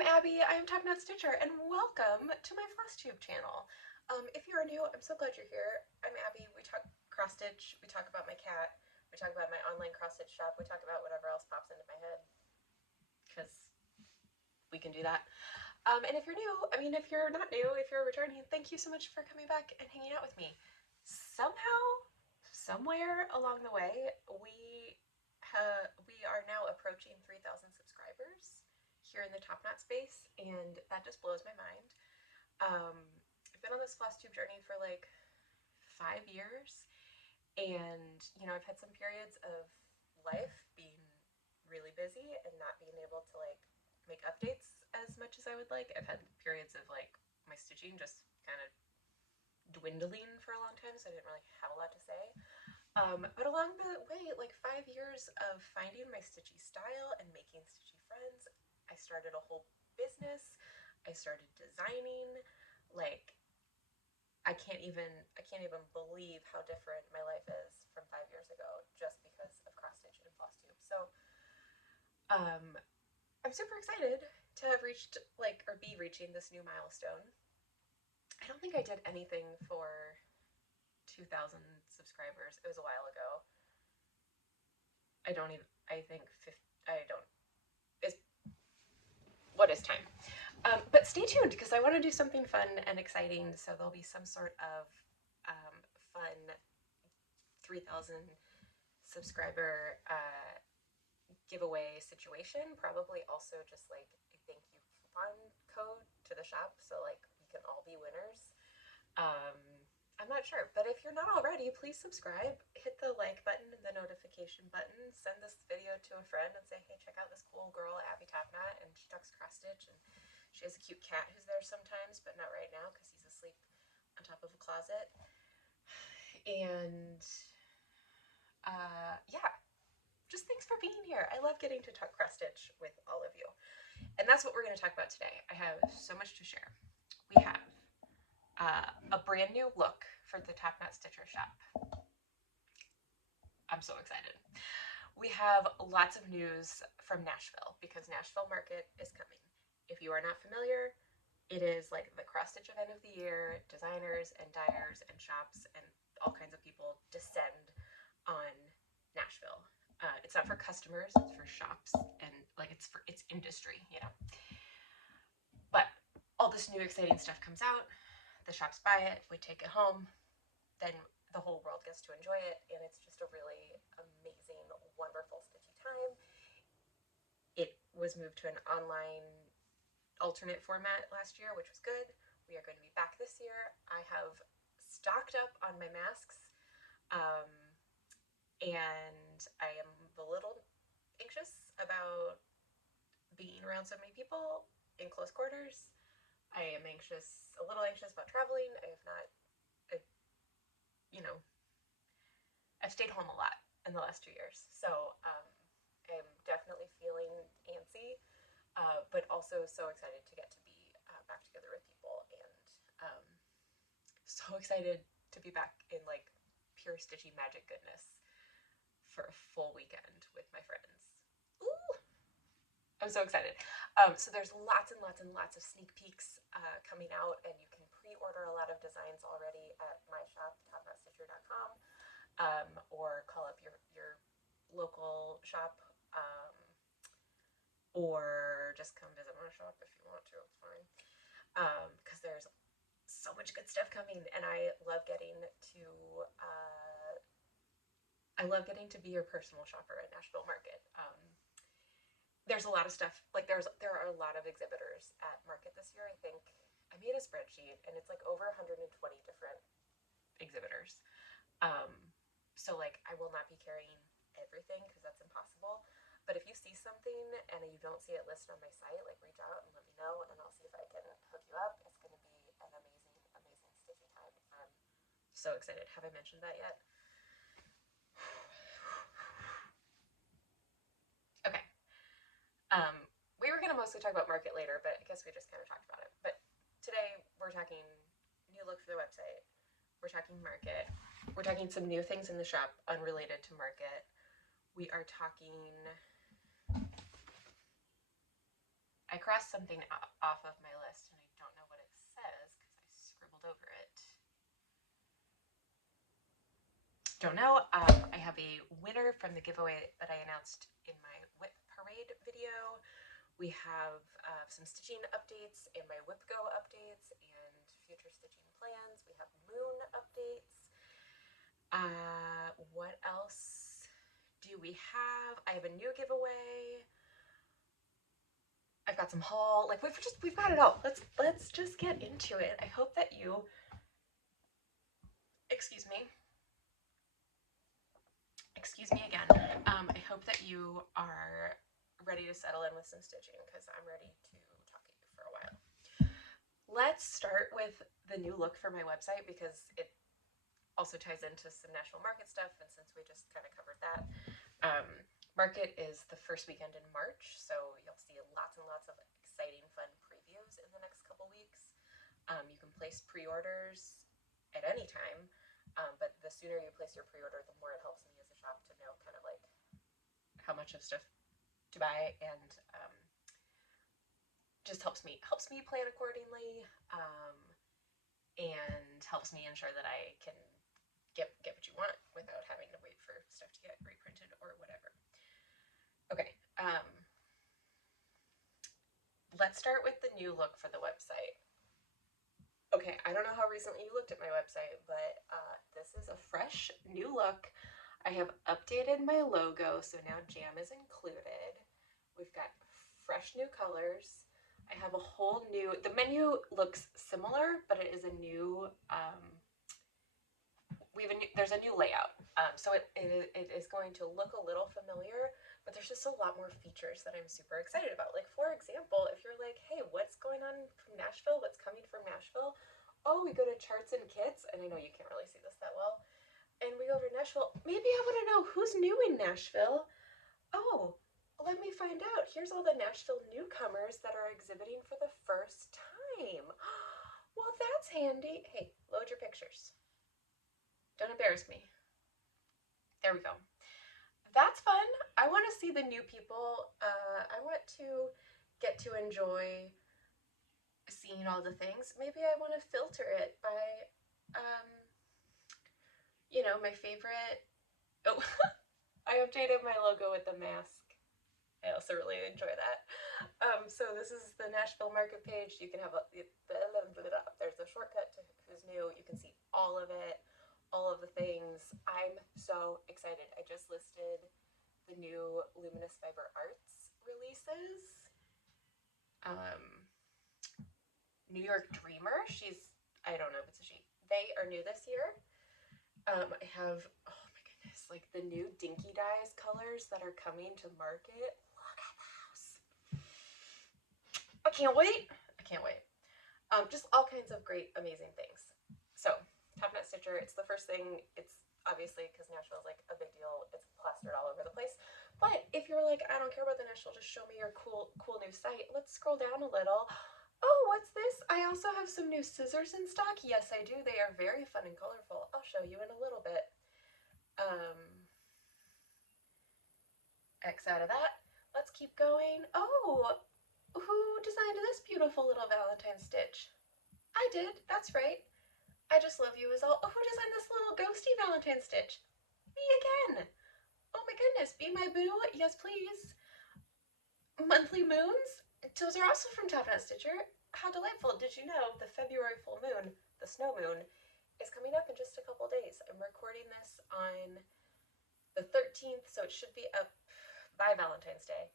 I'm Abby, I am TopKnot Stitcher, and welcome to my Flosstube channel. If you are new, I'm so glad you're here. I'm Abby, we talk cross-stitch, we talk about my cat, we talk about my online cross-stitch shop, we talk about whatever else pops into my head, because we can do that. And if you're new, if you're not new, if you're returning, thank you so much for coming back and hanging out with me. Somehow, somewhere along the way, we are now approaching 3,000 subscribers here in the TopKnot space, and that just blows my mind. I've been on this Flosstube journey for like 5 years, and I've had some periods of life being really busy and not being able to like make updates as much as I would like. I've had periods of like my stitching just kind of dwindling for a long time, so I didn't really have a lot to say. But along the way, like 5 years of finding my stitchy style and making stitchy friends, I started a whole business. I started designing. Like, I can't even believe how different my life is from 5 years ago just because of cross stitch and Flosstube. So, I'm super excited to have reached or be reaching this new milestone. I don't think I did anything for 2,000 subscribers. It was a while ago. What is time? But stay tuned because I want to do something fun and exciting. So there'll be some sort of fun 3,000 subscriber giveaway situation. Probably also just like a thank you coupon code to the shop, so like we can all be winners. I'm not sure, but if you're not already, please subscribe, hit the like button and the notification button, send this video to a friend and say, hey, check out this cool girl, Abby TopKnot, and she talks cross stitch, and she has a cute cat who's there sometimes, but not right now because he's asleep on top of a closet. And yeah, just thanks for being here. I love getting to talk cross stitch with all of you, and that's what we're going to talk about today. I have so much to share. We have a brand new look for the TopKnot Stitcher Shop. I'm so excited. We have lots of news from Nashville because Nashville Market is coming. If you are not familiar, it is like the cross stitch event of the year. Designers and dyers and shops and all kinds of people descend on Nashville. It's not for customers, it's for shops, and like it's industry, But all this new exciting stuff comes out. The shops buy it, we take it home, then the whole world gets to enjoy it, and it's just a really amazing, wonderful stitchy time. It was moved to an online alternate format last year, which was good. We are going to be back this year. I have stocked up on my masks, and I am a little anxious about being around so many people in close quarters. I am a little anxious about traveling. I have not, I've stayed home a lot in the last 2 years. So I'm definitely feeling antsy, but also so excited to get to be back together with people, and so excited to be back in like pure stitchy magic goodness for a full weekend with my friends. Ooh! I'm so excited. So there's lots and lots and lots of sneak peeks coming out, and you can pre-order a lot of designs already at my shop, TopKnotStitcher.com, or call up your local shop, or just come visit my shop if you want to. It's fine, because there's so much good stuff coming, and I love getting to be your personal shopper at Nashville Market. There's a lot of stuff, like there are a lot of exhibitors at Market this year. I think I made a spreadsheet and it's like over 120 different exhibitors. So like I will not be carrying everything because that's impossible. But if you see something and you don't see it listed on my site, like reach out and let me know, and I'll see if I can hook you up. It's going to be an amazing, amazing stitching time. I'm so excited. Have I mentioned that yet? Okay. We were going to mostly talk about Market later, but I guess we just kind of talked about it. But today we're talking new look for the website. We're talking Market. We're talking some new things in the shop unrelated to Market. We are talking I crossed something off of my list and I don't know what it says because I scribbled over it. Don't know. I have a winner from the giveaway that I announced in my whip parade video. We have some stitching updates and my whip go updates and future stitching plans. We have moon updates. What else do we have? I have a new giveaway. I've got some haul. Like we've got it all. Let's just get into it. I hope that you, excuse me again. I hope that you are ready to settle in with some stitching because I'm ready to talk at you for a while. Let's start with the new look for my website because it also ties into some Nashville Market stuff, and since we just kind of covered that, Market is the first weekend in March, so you'll see lots and lots of exciting, fun previews in the next couple weeks. You can place pre-orders at any time, but the sooner you place your pre-order, the more it helps me as a shop to know kind of like how much of stuff to buy, and just helps me plan accordingly, and helps me ensure that I can get what you want without having to wait for stuff to get reprinted or whatever. Okay, let's start with the new look for the website. Okay, I don't know how recently you looked at my website, but this is a fresh new look. I have updated my logo, so now Jam is included. We've got fresh new colors. I have a whole new, the menu looks similar, but it is a new, there's a new layout. So it is going to look a little familiar, but there's just a lot more features that I'm super excited about. Like, for example, if you're like, hey, what's going on from Nashville? What's coming from Nashville? Oh, we go to charts and kits, and I know you can't really see this that well. And we go over to Nashville. Maybe I want to know who's new in Nashville. Oh, let me find out. Here's all the Nashville newcomers that are exhibiting for the first time. Well, that's handy. Hey, load your pictures. Don't embarrass me. There we go. That's fun. I want to see the new people. I want to get to enjoy seeing all the things. Maybe I want to filter it by, you know, my favorite. Oh, I updated my logo with the mask. I also really enjoy that. So this is the Nashville Market page. You can have there's a shortcut to who's new. You can see all of it. All of the things. I'm so excited. I just listed the new Luminous Fiber Arts releases. New York Dreamer, I don't know if it's a she. They are new this year. I have, oh my goodness, like the new Dinky Dyes colors that are coming to market. Look at those. I can't wait. I can't wait. Just all kinds of great, amazing things. So, TopKnot Stitcher, it's the first thing. It's obviously because Nashville is like a big deal. It's plastered all over the place. But if you're like, I don't care about the Nashville, just show me your cool new site. Let's scroll down a little. Oh, what's this? I also have some new scissors in stock. Yes, I do. They are very fun and colorful. I'll show you in a little bit. X out of that. Let's keep going. Oh, who designed this beautiful little Valentine Stitch? I did. That's right. I just love you as all. Oh, who designed this little ghosty Valentine Stitch? Me again. Oh my goodness, be my boo. Yes, please. Monthly moons? Those are also from TopKnot Stitcher. How delightful. Did you know the February full moon, the snow moon, is coming up in just a couple days? I'm recording this on the 13th, so it should be up by Valentine's Day.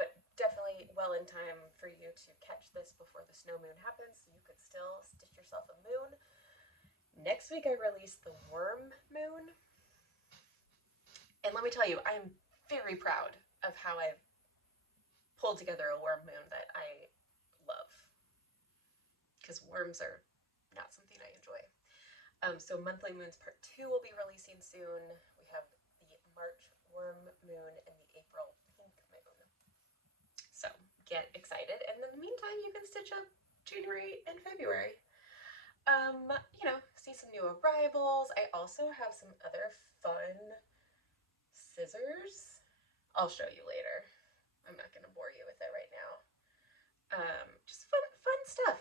But definitely well in time for you to catch this before the snow moon happens, so you could still stitch yourself a moon. Next week I release the worm moon. And let me tell you, I'm very proud of how I've pulled together a worm moon that I love. Because worms are not something I enjoy. So Monthly Moons Part 2 will be releasing soon. We have the March worm moon and the April pink moon. So get excited. And in the meantime, you can stitch up January and February. You know, see some new arrivals. I also have some other fun scissors. I'll show you later. I'm not going to bore you with it right now.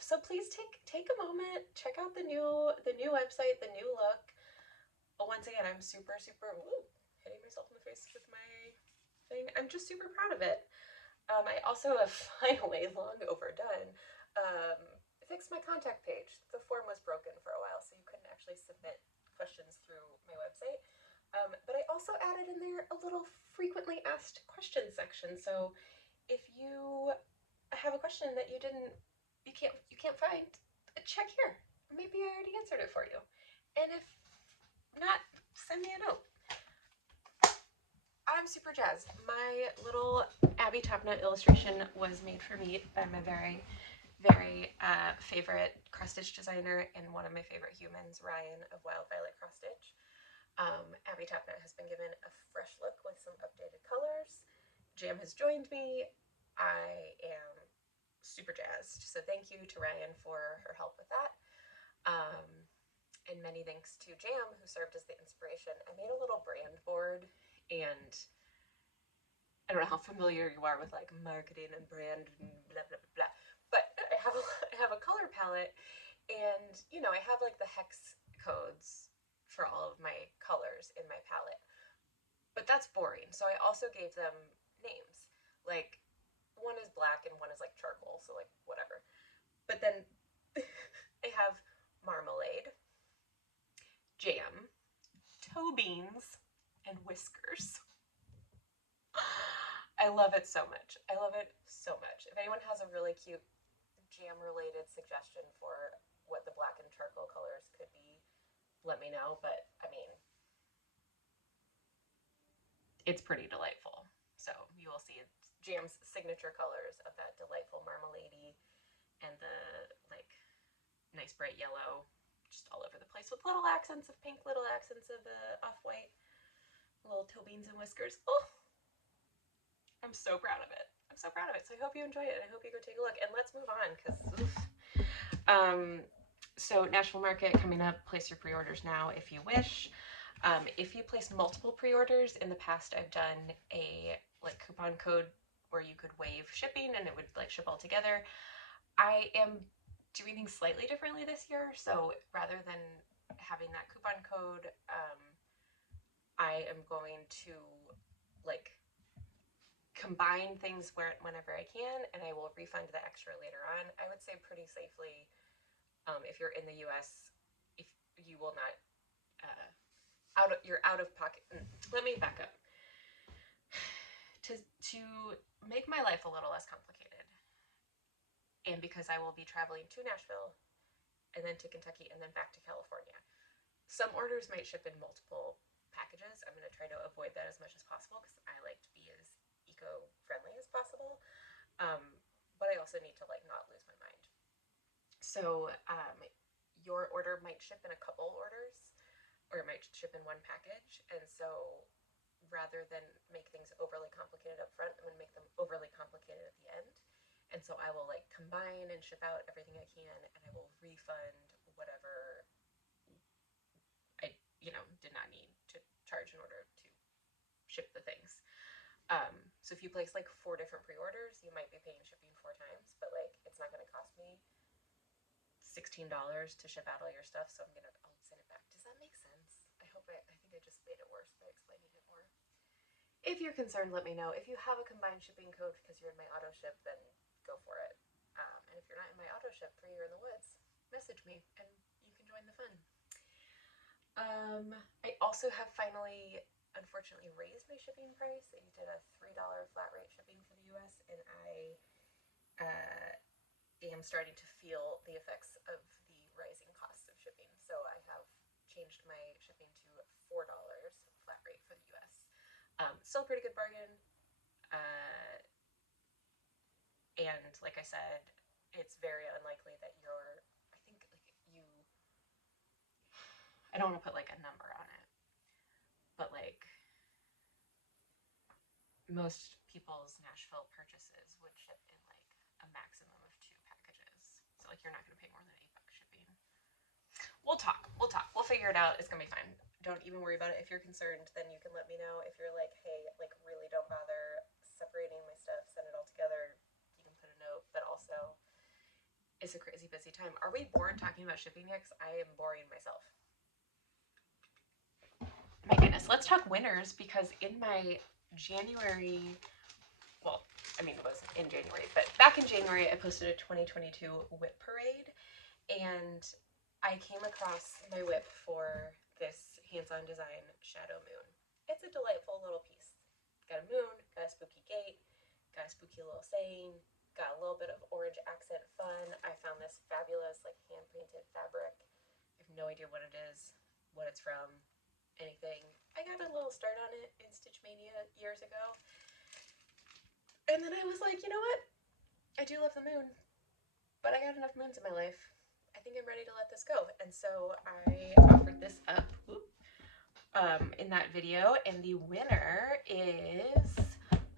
So please take a moment, check out the new website, the new look. Once again, I'm super hitting myself in the face with my thing. I'm just super proud of it. I also have finally, long overdone, fixed my contact page. The form was broken for a while, so you couldn't actually submit questions through my website. But I also added in there a little frequently asked questions section. So if you have a question that you can't find, check here. Maybe I already answered it for you. And if not, send me a note. I'm super jazzed. My little Abbey TopKnot illustration was made for me by my very favorite cross stitch designer and one of my favorite humans, Ryan of Wild Violet Cross Stitch. Abbey TopKnot has been given a fresh look with some updated colors. Jam has joined me. I am super jazzed. So thank you to Ryan for her help with that. And many thanks to Jam, who served as the inspiration. I made a little brand board, and I don't know how familiar you are with like marketing and brand and blah blah blah, but I have a color palette, and you know, I have like the hex codes for all of my colors in my palette, but that's boring. So I also gave them names. Like one is black and one is like charcoal, so like whatever. But then I have marmalade, jam, toe beans, and whiskers. I love it so much. I love it so much. If anyone has a really cute jam-related suggestion for what the black and charcoal colors could be, let me know. But, I mean, it's pretty delightful. So you will see Jam's signature colors of that delightful marmalade-y and the, like, nice bright yellow, just all over the place with little accents of pink, little accents of off-white, little toe beans and whiskers. Oh, I'm so proud of it. I'm so proud of it. So I hope you enjoy it, and I hope you go take a look. And let's move on, because so Nashville Market coming up. Place your pre-orders now if you wish. If you place multiple pre-orders, in the past I've done a like coupon code where you could waive shipping and it would like ship all together. I am doing things slightly differently this year, so rather than having that coupon code, I am going to like combine things whenever I can, and I will refund the extra later on. I would say pretty safely, if you're in the US, if you will not you're out of pocket. Let me back up. To make my life a little less complicated, and because I will be traveling to Nashville and then to Kentucky and then back to California, some orders might ship in multiple packages. I'm going to try to avoid that as much as possible because I like to be as eco-friendly as possible, but I also need to like not lose my mind. So your order might ship in a couple orders, or it might ship in one package, and so rather than make things overly complicated up front, I'm going to make them overly complicated at the end. And so I will like combine and ship out everything I can, and I will refund whatever I, did not need to charge in order to ship the things. So if you place like 4 different pre-orders, you might be paying shipping 4 times, but like it's not going to cost me $16 to ship out all your stuff, so I'll send it back. Does that make sense? I think I just made it worse by explaining it more. If you're concerned, let me know. If you have a combined shipping code because you're in my auto ship, then go for it. And if you're not in my auto ship for You're in the Woods, message me and you can join the fun. I also have finally, unfortunately, raised my shipping price. I did a $3 flat rate shipping for the US, and I am starting to feel the effects of the rising costs of shipping. So I have changed my shipping to $4 flat rate for the US. Still a pretty good bargain. And like I said, it's very unlikely that I don't want to put like a number on it, but like most people's Nashville purchases would ship in like a maximum of 2 packages. So like you're not going to pay more than $8 shipping. We'll talk. We'll figure it out. It's going to be fine. Don't even worry about it. If you're concerned, then you can let me know. If you're like, hey, like really don't bother separating my stuff, send it all together, you can put a note. But also, It's a crazy busy time. Are we bored talking about shipping yet? 'Cause I am boring myself. My goodness, let's talk winners, because in my January, well, I mean, it was in January, but back in January, I posted a 2022 whip parade, and I came across my whip for this hands-on design Shadow Moon. It's a delightful little piece. Got a moon, got a spooky gate, got a spooky little saying, got a little bit of orange accent fun. I found this fabulous, like, hand-painted fabric. I have no idea what it is, what it's from, anything. I got a little start on it in Stitch Mania years ago. And then I was like, you know what? I do love the moon, but I got enough moons in my life. I think I'm ready to let this go. And so I offered this up in that video, and the winner is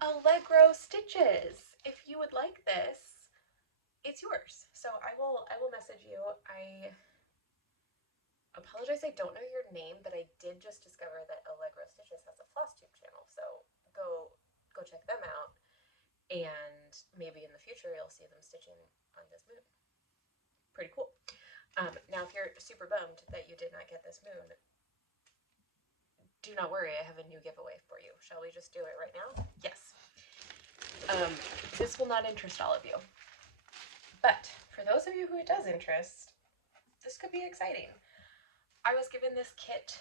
Allegro Stitches. If you would like this, it's yours. So I will message you. I apologize, I don't know your name, but I did just discover that Allegro Stitches has a Flosstube channel, so go check them out, and maybe in the future you'll see them stitching on this moon. Pretty cool. Now, if you're super bummed that you did not get this moon, do not worry, I have a new giveaway for you. Shall we just do it right now? Yes. This will not interest all of you, but for those of you who it does interest, this could be exciting. I was given this kit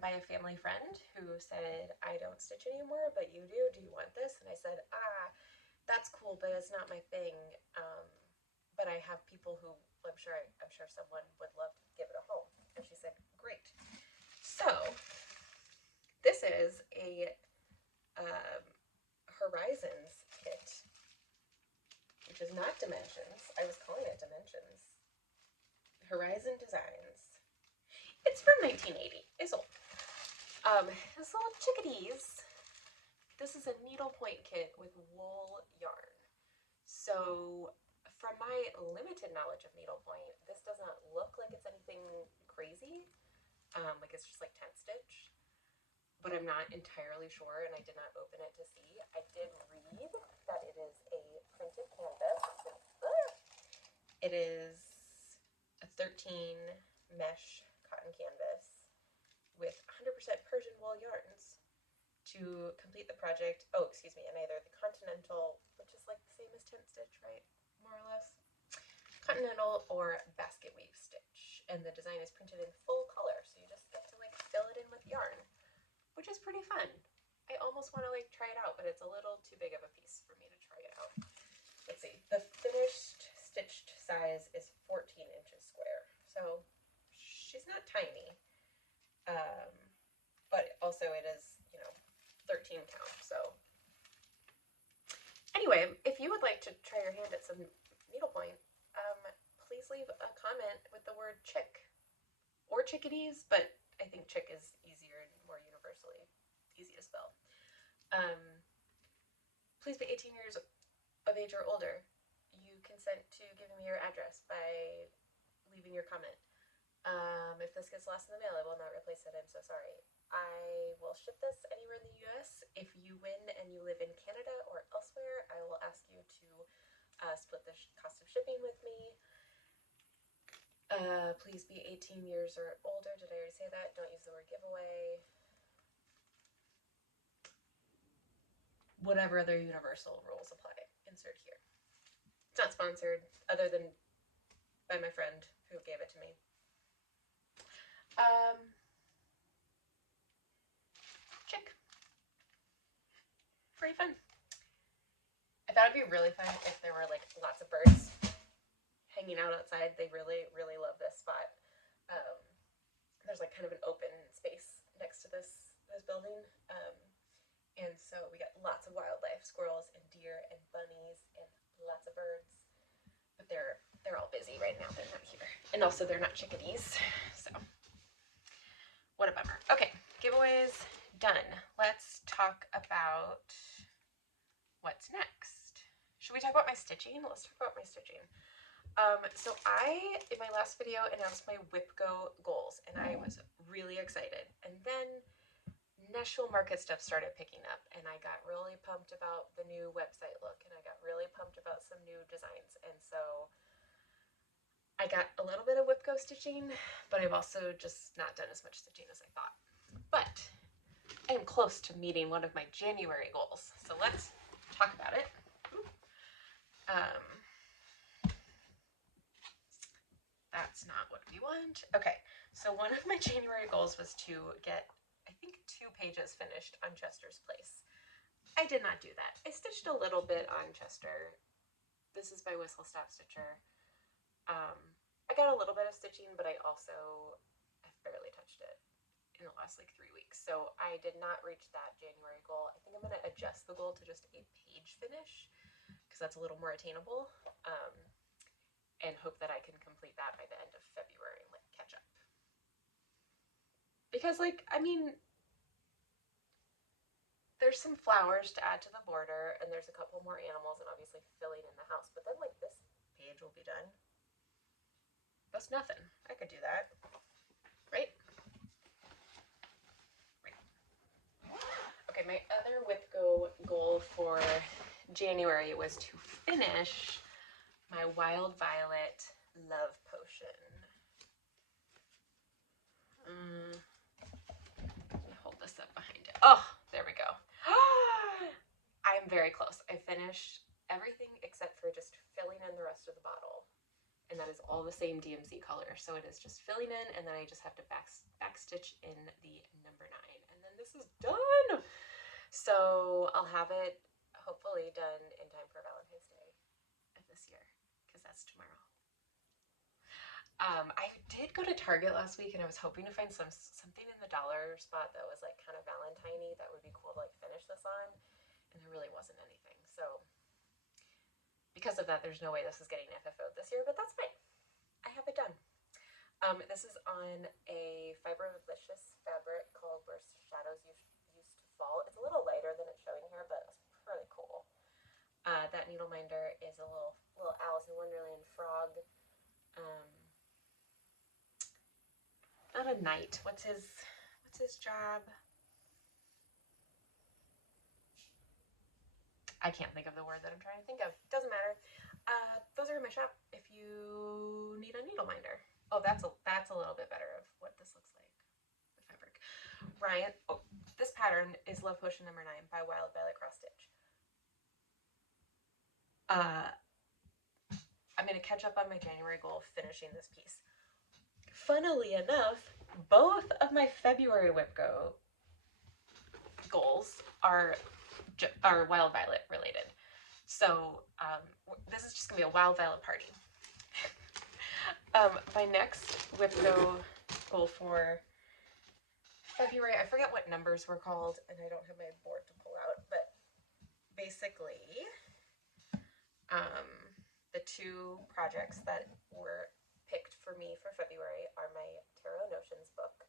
by a family friend who said, I don't stitch anymore, but you do. Do you want this? And I said, that's cool, but it's not my thing. But I have people who I'm sure someone would love to give it a home. And she said, great. So this is a Horizons kit, which is not Dimensions. I was calling it Dimensions. Horizon Designs. It's from 1980. It's old. This little chickadees. This is a needlepoint kit with wool yarn. So, from my limited knowledge of needlepoint, this does not look like it's anything crazy. Like it's just like tent stitch. But I'm not entirely sure, and I did not open it to see. I did read that it is a printed canvas. It is a 13 mesh cotton canvas with 100% Persian wool yarns to complete the project. Oh, excuse me, and either the Continental, which is like the same as tent stitch, right? More or less. Continental or basket weave stitch. And the design is printed in full color, so you just get to like fill it in with yarn, which is pretty fun. I almost want to like try it out, but it's a little too big of a piece for me to try it out. Let's see, the finished stitched size is 14 inches square, so she's not tiny, but also it is, you know, 13 count. So anyway, if you would like to try your hand at some needlepoint, please leave a comment with the word chick or chickadees, but I think chick is easier and more universally easy to spell. Please be 18 years of age or older. You consent to giving me your address by leaving your comment. If this gets lost in the mail, I will not replace it. I'm so sorry. I will ship this anywhere in the US. If you win and you live in Canada or elsewhere, I will ask you to split the cost of shipping with me. Please be 18 years or older. Did I already say that? Don't use the word giveaway. Whatever other universal rules apply, insert here. It's not sponsored, other than by my friend who gave it to me. Chick. Pretty fun. I thought it'd be really fun if there were like lots of birds hanging out outside. They really, really love this spot. There's like kind of an open space next to this building. And so we got lots of wildlife, squirrels and deer and bunnies and lots of birds. But they're all busy right now. They're not here. And also they're not chickadees. So what a bummer. Okay, giveaways done. Let's talk about what's next. Should we talk about my stitching? Let's talk about my stitching. So I, in my last video, announced my WhipGo goals, and I was really excited. And then Nashville Market stuff started picking up, and I got really pumped about the new website look, and I got really pumped about some new designs. And so I got a little bit of whipco stitching, but I've also just not done as much stitching as I thought. But I am close to meeting one of my January goals, so let's talk about it. That's not what we want. Okay, so one of my January goals was to get, I think, 2 pages finished on Chester's Place. I did not do that. I stitched a little bit on Chester. This is by Whistle Stop Stitcher. I got a little bit of stitching, but I also have barely touched it in the last like 3 weeks. So I did not reach that January goal. I think I'm going to adjust the goal to just a page finish because that's a little more attainable, and hope that I can complete that by the end of February and like catch up. Because like, I mean, there's some flowers to add to the border, and there's a couple more animals, and obviously filling in the house, but then like this page will be done. That's nothing. I could do that, right? Right. Okay, my other whipco goal for January was to finish my Wild Violet Love Potion. Hold this up behind it. Oh, there we go. I'm very close. I finished everything except for just filling in the rest of the bottle. And that is all the same DMZ color. So it is just filling in, and then I just have to backstitch in the number 9. And then this is done. So I'll have it hopefully done in time for Valentine's Day of this year, because that's tomorrow. I did go to Target last week, and I was hoping to find something in the dollar spot that was like kind of Valentine-y that would be cool to like finish this on, and there really wasn't anything. So because of that, there's no way this is getting FFO'd this year, but that's fine. I have it done. This is on a Fibrolicious fabric called Where Shadows Used to Fall. It's a little lighter than it's showing here, but it's pretty cool. That needle minder is a little Alice in Wonderland frog. Not a knight. What's his job? I can't think of the word that I'm trying to think of. Doesn't matter. Those are in my shop if you need a needle minder. Oh, that's a little bit better of what this looks like. The fabric. Ryan, oh, this pattern is Love Potion number 9 by Wild Violet Cross Stitch. I'm going to catch up on my January goal of finishing this piece. Funnily enough, both of my February whipco goals are Wild Violet related. So this is just gonna be a Wild Violet party. My next whipco goal for February, I forget what numbers were called, and I don't have my board to pull out, but basically the 2 projects that were picked for me for February are my Tarot Notions book.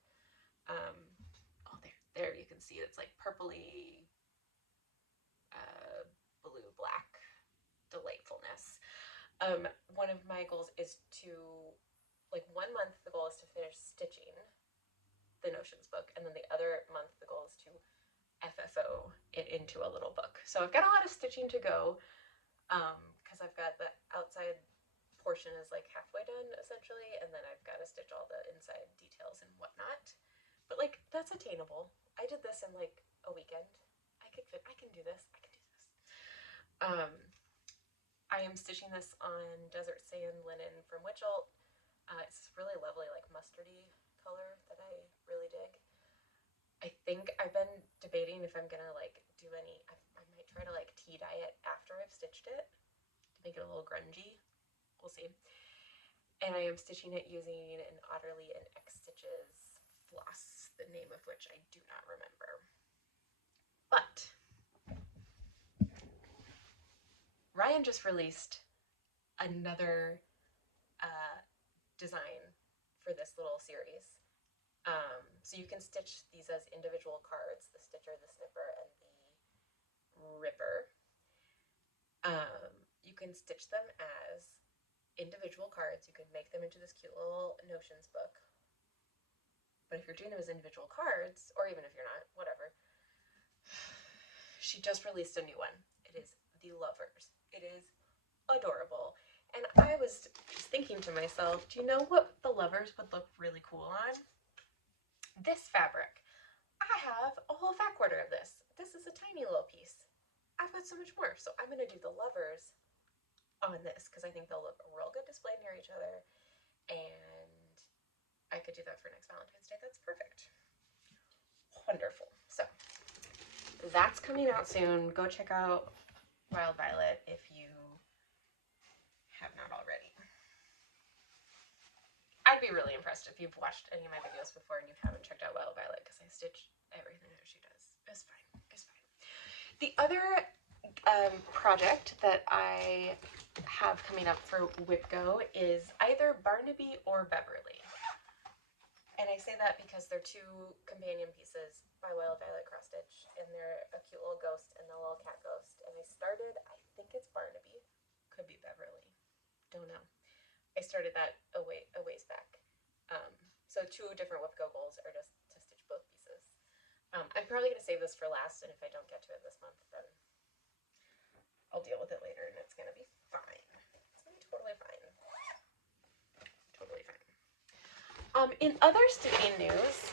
Oh, there you can see it's like purpley, blue, black delightfulness. One of my goals is to, like 1 month the goal is to finish stitching the Notions book, and then the other month the goal is to FFO it into a little book. So I've got a lot of stitching to go, because I've got the outside portion is like halfway done essentially, and then I've got to stitch all the inside details and whatnot. But like, that's attainable. I did this in like a weekend. I can do this. I am stitching this on Desert Sand linen from Witchelt. It's really lovely, like mustardy color that I really dig. I think I've been debating if I'm gonna like do any. I might try to like tea dye it after I've stitched it to make it a little grungy. We'll see. And I am stitching it using an Otterly and X Stitches floss, the name of which I do not remember. But Ryan just released another design for this little series. So you can stitch these as individual cards, the Stitcher, the Snipper, and the Ripper. You can stitch them as individual cards. You can make them into this cute little Notions book. But if you're doing them as individual cards, or even if you're not, whatever, she just released a new one. It is The Lovers. It is adorable. And I was just thinking to myself, do you know what the lovers would look really cool on? This fabric. I have a whole fat quarter of this. This is a tiny little piece. I've got so much more. So I'm going to do the lovers on this because I think they'll look real good displayed near each other. And I could do that for next Valentine's Day. That's perfect. Wonderful. So that's coming out soon. Go check out Wild Violet if you have not already. I'd be really impressed if you've watched any of my videos before and you haven't checked out Wild Violet because I stitch everything that she does. It's fine. It's fine. The other project that I have coming up for WhipGo is either Barnaby or Beverly. And I say that because they're two companion pieces by Wild Violet cross stitch, and they're a cute little ghost and a little cat ghost. And I started, I think it's Barnaby, could be Beverly, don't know. I started that a ways back. So two different WhipGo goals are just to stitch both pieces. I'm probably going to save this for last, and if I don't get to it this month, then I'll deal with it later, and it's going to be fine. It's going to be totally fine. Totally fine. In other stitching news,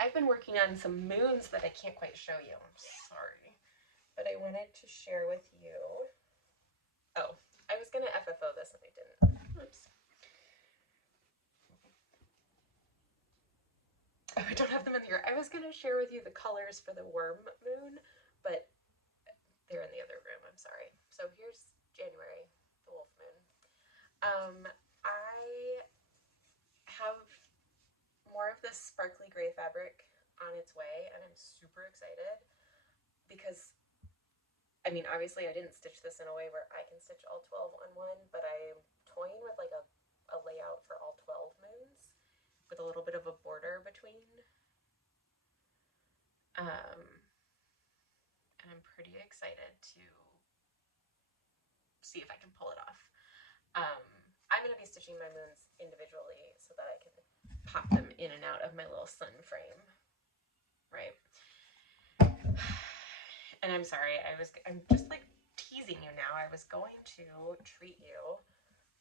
I've been working on some moons that I can't quite show you. I'm sorry. But I wanted to share with you. Oh, I was going to FFO this and I didn't. Oops. Oh, I don't have them in here. I was going to share with you the colors for the worm moon, but they're in the other room. I'm sorry. So here's January, the wolf moon. I have more of this sparkly gray fabric on its way, and I'm super excited because, I mean, obviously I didn't stitch this in a way where I can stitch all 12 on one, but I'm toying with like a layout for all 12 moons with a little bit of a border between. And I'm pretty excited to see if I can pull it off. I'm going to be stitching my moons individually so that I can pop them in and out of my little sun frame, right? And I'm sorry, I'm just like teasing you now. I was going to treat you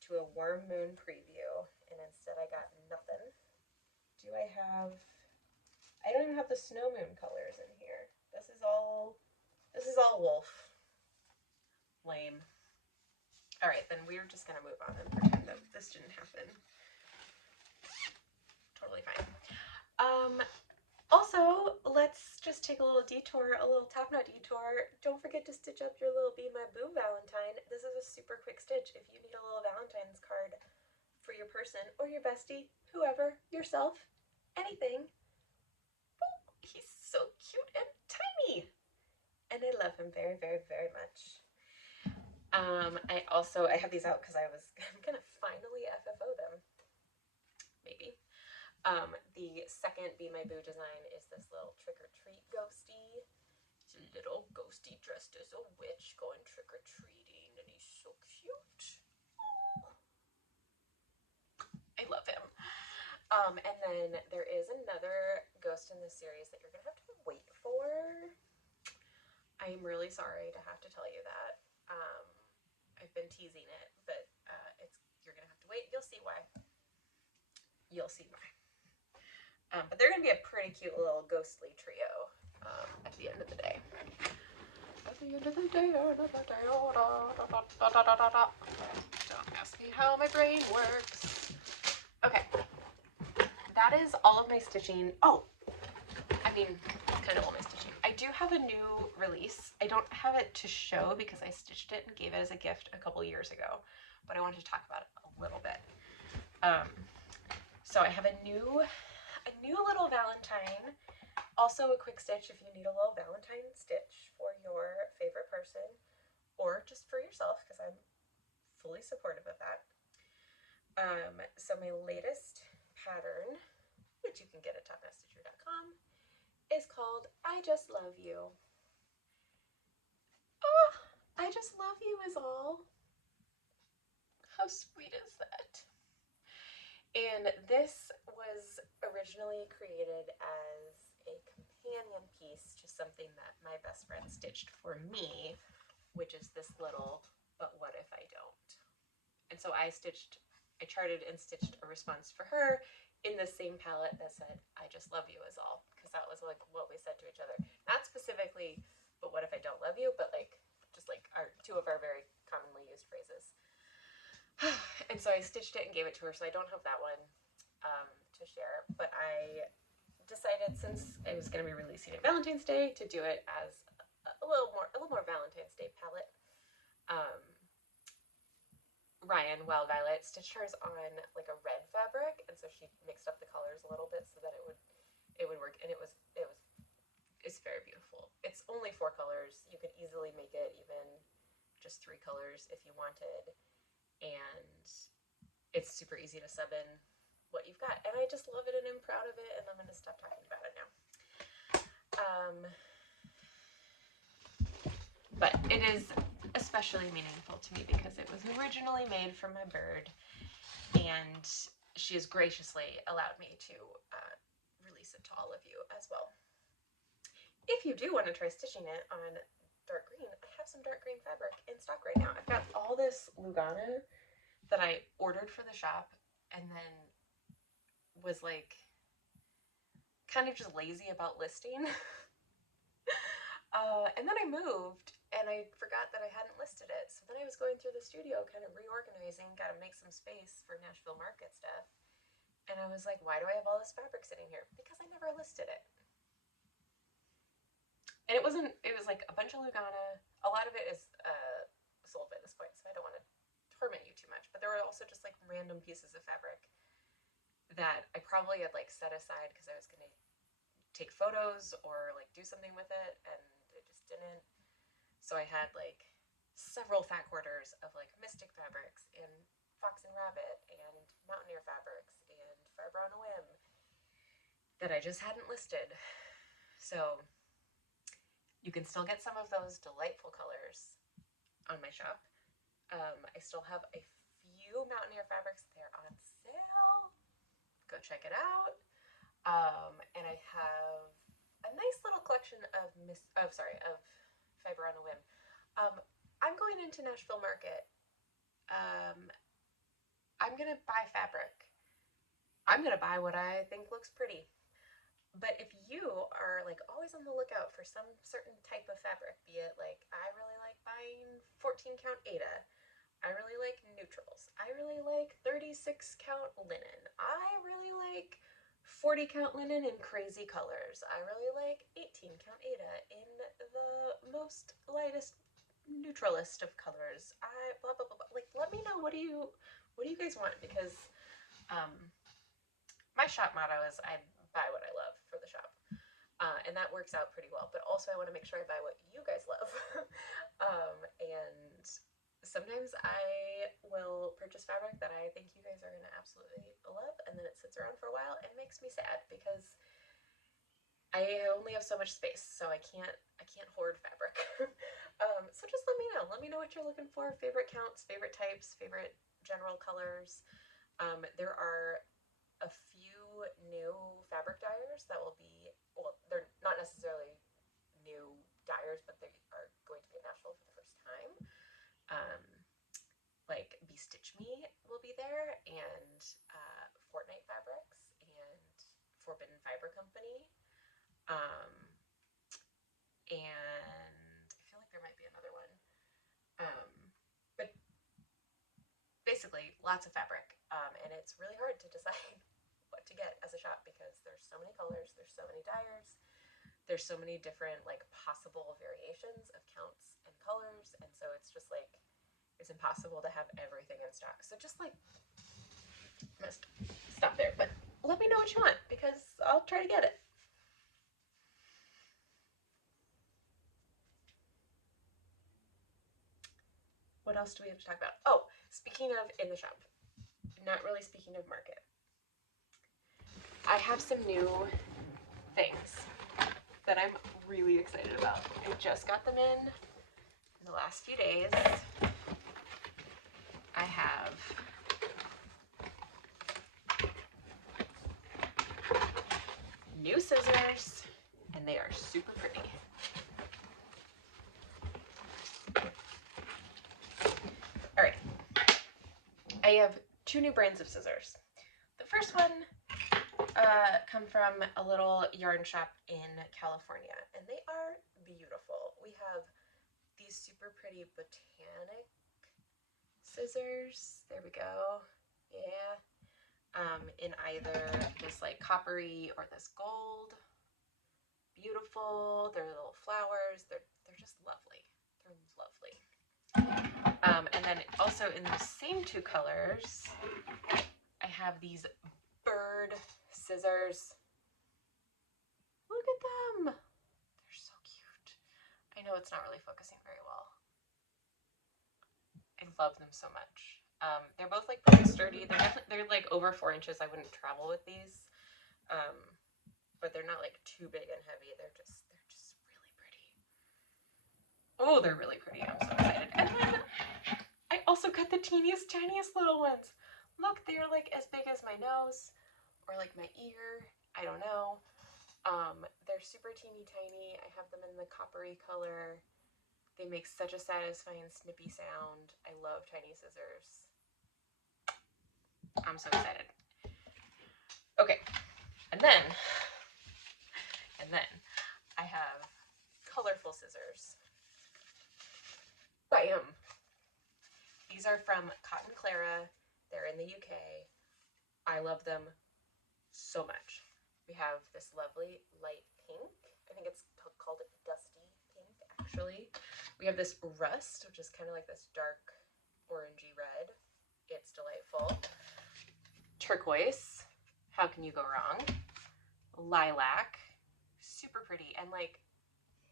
to a worm moon preview, and instead I got nothing. I don't even have the snow moon colors in here. This is all wolf. Lame. All right, then we're just gonna move on and pretend that this didn't happen. Totally fine. Also, let's just take a little detour, a little TopKnot detour. Don't forget to stitch up your little Be My Boo Valentine. This is a super quick stitch if you need a little Valentine's card for your person or your bestie, whoever, yourself, anything. Oh, he's so cute and tiny. And I love him very, very, very much. I have these out because I'm gonna finally FFO them. Maybe. The second Be My Boo design is this little trick-or-treat ghosty. He's a little ghosty dressed as a witch going trick-or-treating, and he's so cute. I love him. And then there is another ghost in this series that you're gonna have to wait for. I am really sorry to have to tell you that. I've been teasing it, but you're gonna have to wait. You'll see why. You'll see why. But they're gonna be a pretty cute little ghostly trio at the end of the day. At the end of the day, don't ask me how my brain works. Okay, that is all of my stitching. Oh, I mean, kind of all my stitching. I do have a new release. I don't have it to show because I stitched it and gave it as a gift a couple years ago, but I wanted to talk about it a little bit. So I have a new little Valentine, also a quick stitch if you need a little Valentine stitch for your favorite person or just for yourself, because I'm fully supportive of that. So my latest pattern, which you can get at TopKnotStitcher.com, is called I Just Love You. Oh, I just love you is all. How sweet is that? And this was originally created as a companion piece to something that my best friend stitched for me, which is this little But What If I Don't. And so I charted and stitched a response for her in the same palette that said, "I just love you" is all, because that was like what we said to each other. Not specifically, but what if I don't love you, but like just like our two of our very commonly used phrases. And so I stitched it and gave it to her, so I don't have that one to share, but I decided, since I was going to be releasing it Valentine's Day, to do it as a little more Valentine's Day palette. Ryan, Wild Violet, stitched hers on like a red fabric, and so she mixed up the colors a little bit so that it would work, and it's very beautiful. It's only 4 colors. You could easily make it even just 3 colors if you wanted, and it's super easy to sub in what you've got, and I just love it, and I'm proud of it, and I'm going to stop talking about it now. But it is especially meaningful to me because it was originally made for my bird, and she has graciously allowed me to release it to all of you as well. If you do want to try stitching it on dark green, I have some dark green fabric in stock right now. I've got all this Lugana that I ordered for the shop and then was like kind of just lazy about listing. And then I moved and I forgot that I hadn't listed it. So then I was going through the studio kind of reorganizing, got to make some space for Nashville Market stuff. And I was like, why do I have all this fabric sitting here? Because I never listed it. And it was like a bunch of Lugana. A lot of it is sold by this point, so I don't want to torment you too much. But there were also just like random pieces of fabric that I probably had like set aside because I was going to take photos or like do something with it, and I just didn't. So I had like several fat quarters of like Mystic fabrics and Fox and Rabbit and Mountaineer fabrics and Fiber on a Whim that I just hadn't listed. So you can still get some of those delightful colors on my shop. I still have a few Mountaineer fabrics. They're on sale. Go check it out. And I have a nice little collection of Fiber on a Whim. I'm going into Nashville Market. I'm gonna buy fabric. I'm gonna buy what I think looks pretty. But if you are like always on the lookout for some certain type of fabric, be it like I really like buying 14 count Adhd, I really like neutrals, I really like 36 count linen, I really like 40 count linen in crazy colors, I really like 18 count Adhd in the most lightest neutralist of colors, I blah blah blah, blah. Like, let me know, what do you guys want? Because my shop motto is I buy what I love for the shop, and that works out pretty well. But also I want to make sure I buy what you guys love. And sometimes I will purchase fabric that I think you guys are going to absolutely love, and then it sits around for a while and makes me sad because I only have so much space, so I can't hoard fabric. So just let me know what you're looking for, favorite counts, favorite types, favorite general colors. There are a few new fabric dyers that will be, well, they're not necessarily new dyers, but they are going to be in Nashville for the first time. Like Stitch Me will be there, and Fortnite Fabrics, and Forbidden Fiber Company, and I feel like there might be another one. But basically, lots of fabric, and it's really hard to decide what to get as a shop because there's so many colors, there's so many dyers, there's so many different like possible variations of counts and colors, and so it's just like it's impossible to have everything in stock. So just like, I'm gonna stop there, but let me know what you want because I'll try to get it. What else do we have to talk about? Oh, speaking of in the shop, not really speaking of market, I have some new things that I'm really excited about. I just got them in the last few days. I have new scissors, and they are super pretty. All right, I have two new brands of scissors. The first one come from a little yarn shop in California, and they are beautiful. We have these super pretty botanic scissors. There we go. Yeah. In either this like coppery or this gold. Beautiful. They're little flowers. They're just lovely. They're lovely. And then also in the same two colors, I have these bird scissors. Look at them. They're so cute. I know it's not really focusing very well. I love them so much. They're both like pretty sturdy. They're like over 4 inches. I wouldn't travel with these. But they're not like too big and heavy. They're just really pretty. Oh, they're really pretty. I'm so excited. And then I also got the teeniest, tiniest little ones. Look, they're like as big as my nose or like my ear. I don't know. They're super teeny tiny. I have them in the coppery color. They make such a satisfying snippy sound. I love tiny scissors. I'm so excited. Okay, and then I have colorful scissors. Bam! These are from Clara. They're in the UK. I love them so much. We have this lovely light pink. I think it's called dusty pink, actually. We have this rust, which is kind of like this dark orangey red. It's delightful. Turquoise. How can you go wrong? Lilac. Super pretty. And like,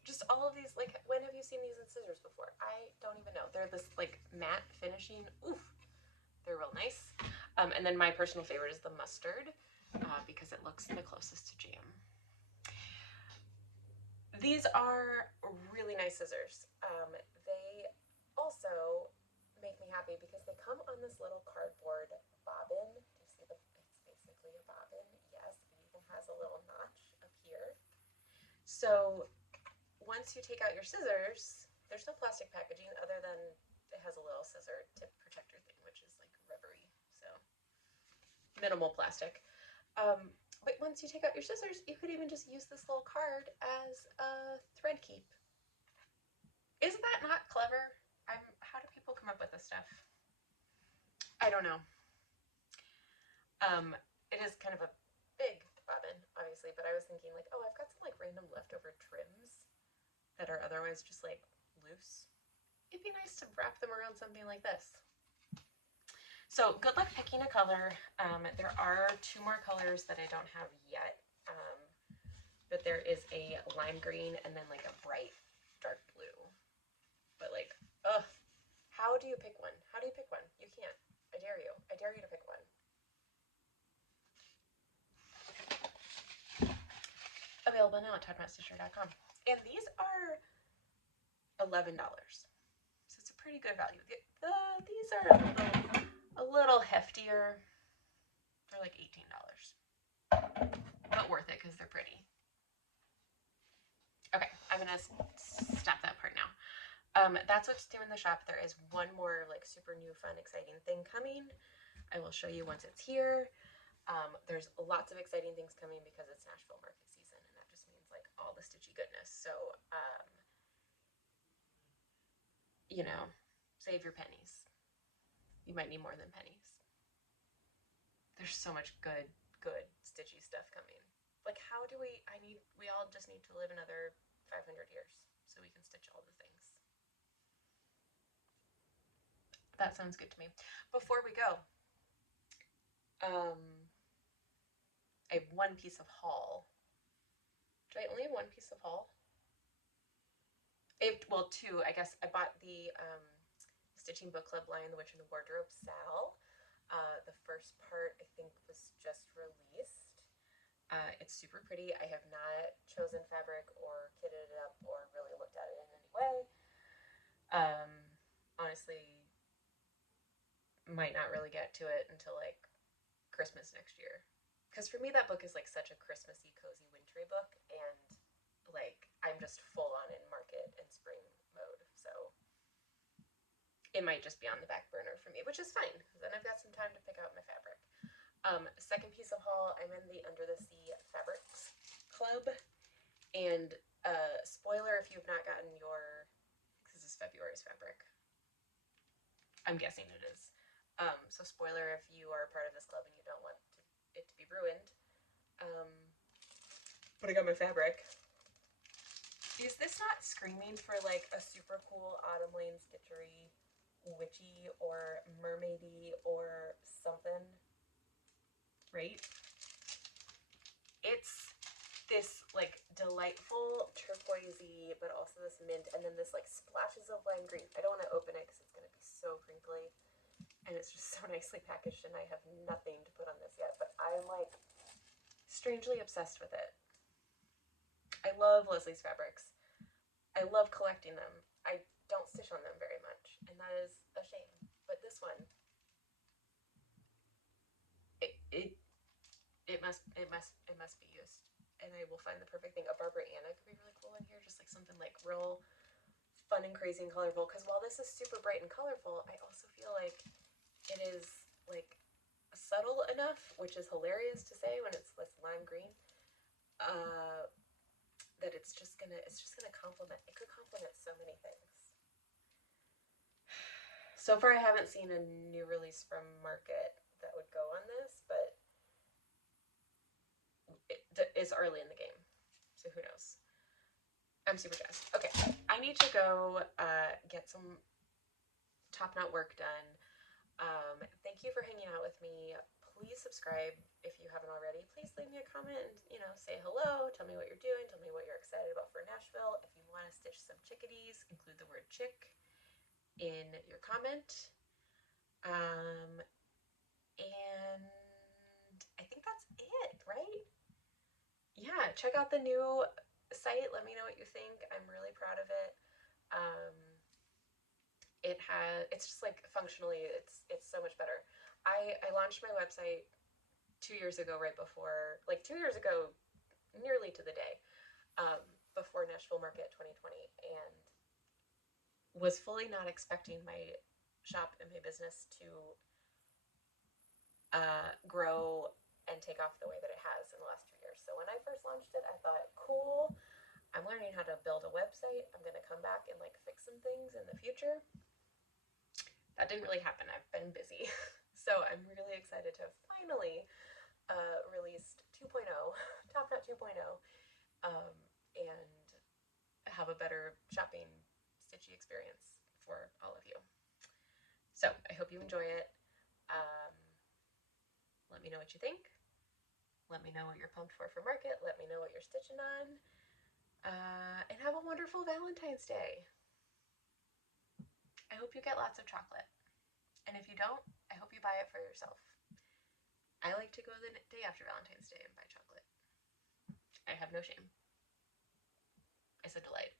just all of these, like, when have you seen these in scissors before? I don't even know. They're this like matte finishing. Oof. They're real nice. And then my personal favorite is the mustard because it looks the closest to jam. These are really nice scissors. They also make me happy because they come on this little cardboard bobbin. Do you see it's basically a bobbin? Yes, it even has a little notch up here. So once you take out your scissors, there's no plastic packaging other than it has a little scissor tip protector thing, which is like rubbery, so minimal plastic. But once you take out your scissors, you could even just use this little card as a thread keep. Isn't that not clever? How do people come up with this stuff? I don't know. It is kind of a big bobbin, obviously, but I was thinking like, oh, I've got some like random leftover trims that are otherwise just like loose. It'd be nice to wrap them around something like this. So good luck picking a color. There are 2 more colors that I don't have yet, but there is a lime green and then like a bright dark blue. But like, ugh, how do you pick one? How do you pick one? You can't. I dare you. I dare you to pick one. Available now at TopKnotStitcher.com. And these are $11. So it's a pretty good value. These are a little heftier. They're like $18. But worth it because they're pretty. Okay, I'm going to stop that part now. That's what's new in the shop. There is one more like super new, fun, exciting thing coming. I will show you once it's here. There's lots of exciting things coming because it's Nashville Market season, and that just means like all the stitchy goodness. So, you know, save your pennies. You might need more than pennies. There's so much good stitchy stuff coming. Like, how do we all just need to live another 500 years so we can stitch all the things. That sounds good to me. Before we go, I have one piece of haul. Do I only have one piece of haul? Well, 2. I guess I bought the Stitching Book Club line, The Witch in the Wardrobe Sal. The first part, I think, was just released. It's super pretty. I have not chosen fabric or kitted it up or really looked at it in any way. Honestly, might not really get to it until like Christmas next year. Because for me, that book is like such a Christmassy, cozy, wintry book, and like I'm just full on in market and spring mode. So it might just be on the back burner for me, which is fine, because then I've got some time to pick out my fabric. Second piece of haul, I'm in the Under the Sea Fabrics Club, and spoiler if you've not gotten your, this is February's fabric. I'm guessing it is. So spoiler if you are a part of this club and you don't want it to be ruined. But I got my fabric. Is this not screaming for like a super cool Autumn Lane Stitchery, witchy or mermaidy or something? Right? It's this like delightful turquoisey, but also this mint, and then this like splashes of lime green. I don't want to open it because it's going to be so crinkly, and it's just so nicely packaged, and I have nothing to put on this yet, but I'm like strangely obsessed with it. I love Leslie's fabrics. I love collecting them. I don't stitch on them very much, and that is a shame. But this one, it must be used, and I will find the perfect thing. A Barbara Anna could be really cool in here, just like something like real fun and crazy and colorful. Because while this is super bright and colorful, I also feel like it is like subtle enough, which is hilarious to say when it's this lime green. That it's just gonna complement. It could complement so many things. So far, I haven't seen a new release from Market that would go on this, but it's early in the game, so who knows? I'm super jazzed. Okay, I need to go get some TopKnot work done. Thank you for hanging out with me. Please subscribe if you haven't already. Please leave me a comment and, you know, say hello, tell me what you're doing, tell me what you're excited about for Nashville. If you want to stitch some chickadees, include the word chick in your comment. And I think that's it, right? Yeah, check out the new site. Let me know what you think. I'm really proud of it. It's just like functionally, it's so much better. I launched my website 2 years ago, right before, like 2 years ago, nearly to the day, before Nashville Market 2020, and was fully not expecting my shop and my business to grow and take off the way that it has in the last 2 years. So when I first launched it, I thought, cool, I'm learning how to build a website. I'm going to come back and like fix some things in the future. That didn't really happen. I've been busy. So I'm really excited to have finally released 2.0, TopKnot 2.0, and have a better shopping stitchy experience for all of you. So I hope you enjoy it. Let me know what you think. Let me know what you're pumped for Market. Let me know what you're stitching on. And have a wonderful Valentine's Day. I hope you get lots of chocolate. And if you don't, I hope you buy it for yourself. I like to go the day after Valentine's Day and buy chocolate. I have no shame. It's a delight.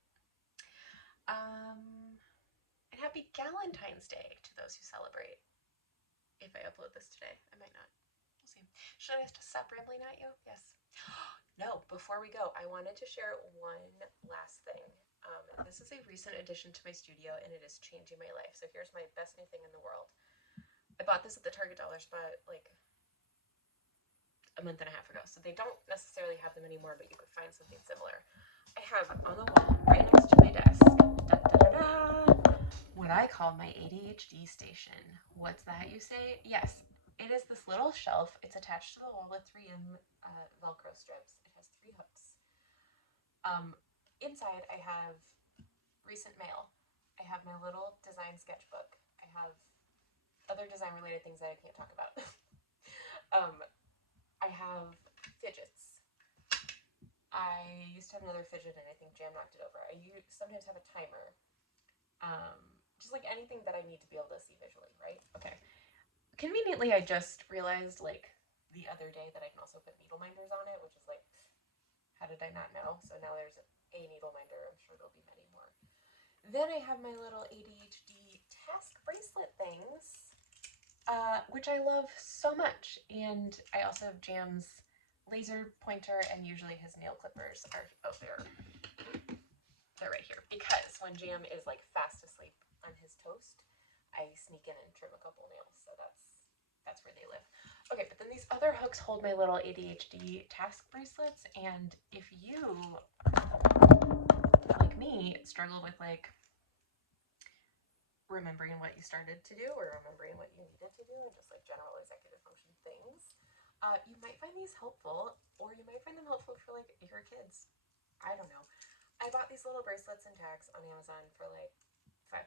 And happy Galentine's Day to those who celebrate. If I upload this today, I might not. We'll see. Should I just stop rambling at you? Yes. No, before we go, I wanted to share one last thing. This is a recent addition to my studio, and it is changing my life. So here's my best new thing in the world. I bought this at the Target dollar spot like a month and a half ago, so they don't necessarily have them anymore, but you could find something similar. I have on the wall, right next to my desk, what I call my ADHD station. What's that, you say? Yes, it is this little shelf. It's attached to the wall with 3M Velcro strips. It has 3 hooks. Inside, I have recent mail. I have my little design sketchbook. I have other design-related things that I can't talk about. I have fidgets. I used to have another fidget, and I think Jam knocked it over. I sometimes have a timer. Just like anything that I need to be able to see visually, right? Okay. Conveniently, I just realized, like, the other day that I can also put needle minders on it, which is like, how did I not know? So now there's a needle minder. I'm sure there'll be many more. Then I have my little ADHD task bracelet things, which I love so much. And I also have Jam's laser pointer, and usually his nail clippers are out there. They're right here. Because when Jam is like fast asleep on his toast, I sneak in and trim a couple nails, so that's where they live. Okay, but then these other hooks hold my little ADHD task bracelets, and if you, like me, struggle with like remembering what you started to do or remembering what you needed to do and just like general executive function things, you might find these helpful, or you might find them helpful for like your kids. I don't know. I bought these little bracelets and tags on Amazon for like $5.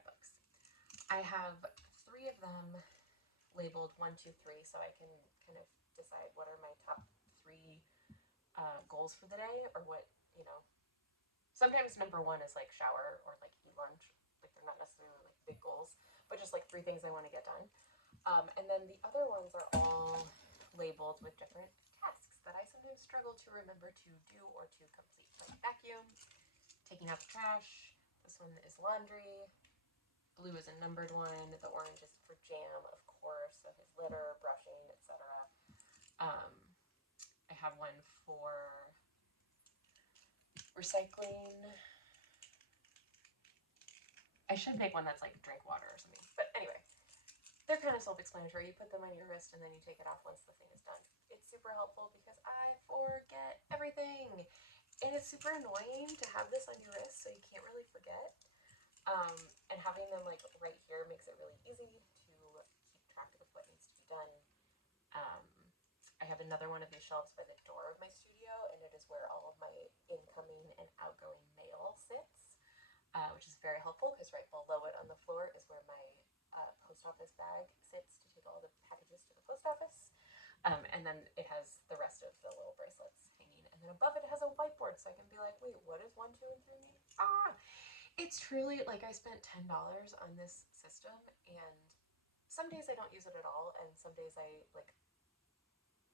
I have 3 of them labeled 1, 2, 3, so I can kind of decide what are my top 3 goals for the day, or what, you know. Sometimes number 1 is like shower or like eat lunch. Like they're not necessarily like big goals, but just like 3 things I want to get done. And then the other ones are all labeled with different tasks that I sometimes struggle to remember to do or to complete. Like vacuum, taking out the trash. This one is laundry. Blue is a numbered one. The orange is for jam, of course, so his litter, brushing, etc. I have one for recycling. I should make one that's like drink water or something. But anyway, they're kind of self-explanatory. You put them on your wrist and then you take it off once the thing is done. It's super helpful because I forget everything. And it's super annoying to have this on your wrist, so you can't really forget. And having them like right here makes it really easy to keep track of what needs to be done. I have another one of these shelves by the door of my studio, and it is where all of my incoming and outgoing mail sits, which is very helpful because right below it on the floor is where my post office bag sits to take all the packages to the post office. And then it has the rest of the little bracelets hanging. And then above it has a whiteboard, so I can be like, wait, what does 1, 2, and 3 mean? It's truly, like, I spent $10 on this system, and some days I don't use it at all, and some days I, like,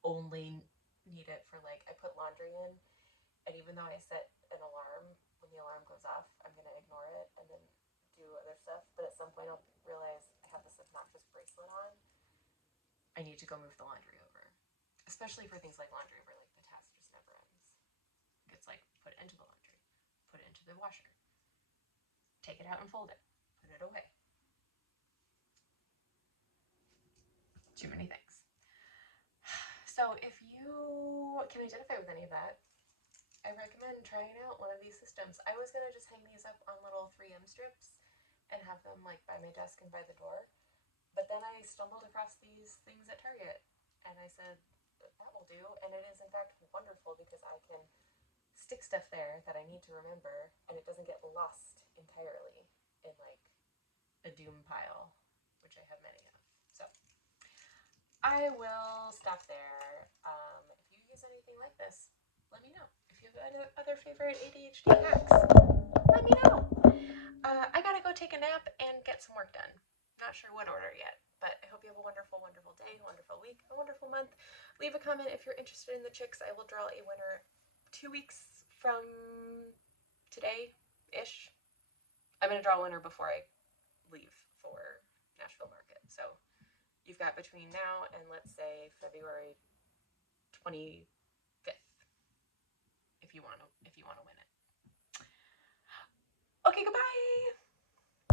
only need it for, like, I put laundry in, and even though I set an alarm, when the alarm goes off, I'm going to ignore it and then do other stuff, but at some point I'll realize I have this obnoxious bracelet on. I need to go move the laundry over, especially for things like laundry where, like, the task just never ends. It's like, put it into the laundry, put it into the washer, take it out and fold it, put it away. Too many things. So if you can identify with any of that, I recommend trying out one of these systems. I was going to just hang these up on little 3M strips and have them like by my desk and by the door. But then I stumbled across these things at Target, and I said, that will do. And it is in fact wonderful because I can stick stuff there that I need to remember, and it doesn't get lost entirely in like a doom pile, which I have many of. So I will stop there. If you use anything like this, let me know. If you have other favorite ADHD hacks, let me know. I gotta go take a nap and get some work done. Not sure what order yet, but I hope you have a wonderful, wonderful day, wonderful week, a wonderful month. Leave a comment if you're interested in the chicks. I will draw a winner 2 weeks from today-ish. I'm going to draw a winner before I leave for Nashville Market. So you've got between now and let's say February 25th if you want to win it.